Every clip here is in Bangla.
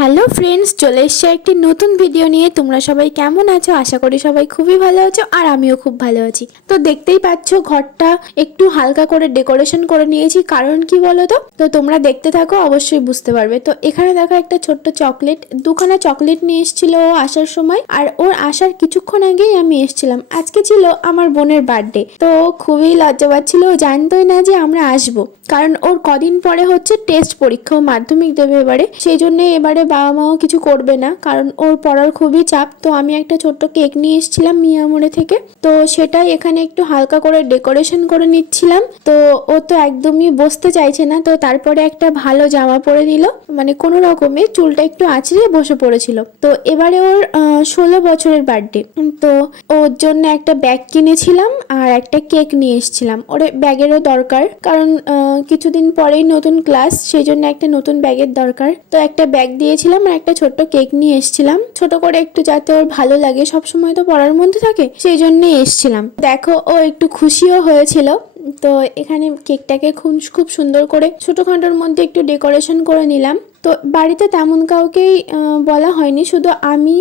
হ্যালো ফ্রেন্ডস, চলে এসছে একটি নতুন ভিডিও নিয়ে। তোমরা সবাই কেমন আছো? আশা করি সবাই খুবই ভালো আছো, আর আমিও খুব ভালো আছি। তো দেখতেই পাচ্ছ ঘরটা একটু হালকা করে ডেকোরেশন করে নিয়েছি। কারণ কি বলো তো তোমরা দেখতে থাকো, অবশ্যই বুঝতে পারবে। তো এখানে দেখো একটা ছোট্ট চকলেট, দুখানা চকলেট নিয়ে এসেছিল ও আসার সময়, আর ওর আসার কিছুক্ষণ আগেই আমি এসেছিলাম। আজকে ছিল আমার বোনের বার্থডে, তো খুবই লজ্জা পাচ্ছিল। ও জানতোই না যে আমরা আসবো, কারণ ওর কদিন পরে হচ্ছে টেস্ট পরীক্ষা, ও মাধ্যমিক দেবে এবারে। সেই জন্য এবারে বাবা মাও কিছু করবে না, কারণ ওর পড়ার খুবই চাপ। তো আমি একটা ছোট্ট কেক নিয়ে এসেছিলাম মিয়ামোড়ে থেকে, তো সেটাই এখানে একটু হালকা করে ডেকোরেশন করে নিচ্ছিলাম। তো ও তো একদমই বসতে চাইছে না, তো তারপরে একটা ভালো জামা পরে দিল, মানে কোনো রকমে চুলটা একটু আঁচড়ে বসে পড়েছিল। তো এবারে ওর 16 বছরের বার্থডে, তো ওর জন্য একটা ব্যাগ কিনেছিলাম আর একটা কেক নিয়ে এসেছিলাম। ওর ব্যাগেরও দরকার, কারণ কিছুদিন পরেই নতুন ক্লাস, সেই জন্য একটা নতুন ব্যাগের দরকার। তো একটা ব্যাগ দিয়েছিলাম আর একটা ছোট্ট কেক নিয়ে এসেছিলাম, ছোট করে একটু, যাতে ওর ভালো লাগে। সবসময় তো পড়ার মধ্যে থাকে, সেই জন্যই এসেছিলাম। দেখো ও একটু খুশিও হয়েছিল। তো এখানে কেকটাকে খুব সুন্দর করে ছোটখাটোর মধ্যে একটু ডেকোরেশন করে নিলাম। তো বাড়িতে তেমন কাউকেই বলা হয়নি, শুধু আমি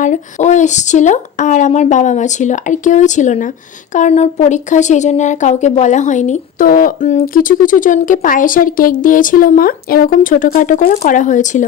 আর ও এসেছিল, আর আমার বাবা মা ছিল, আর কেউই ছিল না, কারণ ওর পরীক্ষা, সেই জন্য আর কাউকে বলা হয়নি। তো কিছু কিছু জনকে পায়েস আর কেক দিয়েছিল মা, এরকম ছোটোখাটো করে করা হয়েছিল।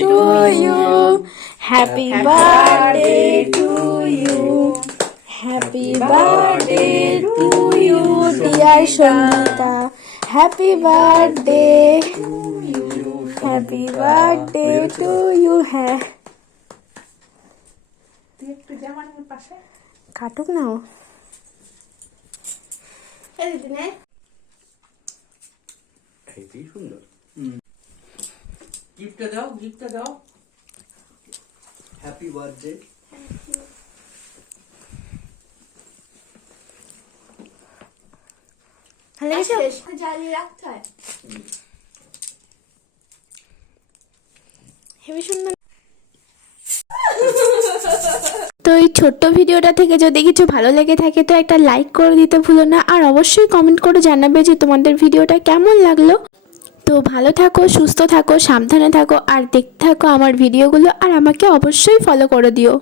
To you, happy birthday to you, happy birthday to you, dear Shanita, happy birthday to you, happy birthday to you. হ্যাঁ, কাটুক না ও। এইটাই সুন্দর। গিফটটা দাও, গিফটটা দাও। Happy birthday. জ্বালিয়ে রাখতে হয়, হেবি সুন্দর। তো এই ছোট্ট ভিডিওটা থেকে যদি কিছু ভালো লেগে থাকে, তো একটা লাইক করে দিতে ভুলো না, আর অবশ্যই কমেন্ট করে জানাবে যে তোমাদের ভিডিওটা কেমন লাগলো। তো ভালো থাকো, সুস্থ থাকো, সাবধানে থাকো, আর দেখতে থাকো আমার ভিডিওগুলো, আর আমাকে অবশ্যই ফলো করে দিও।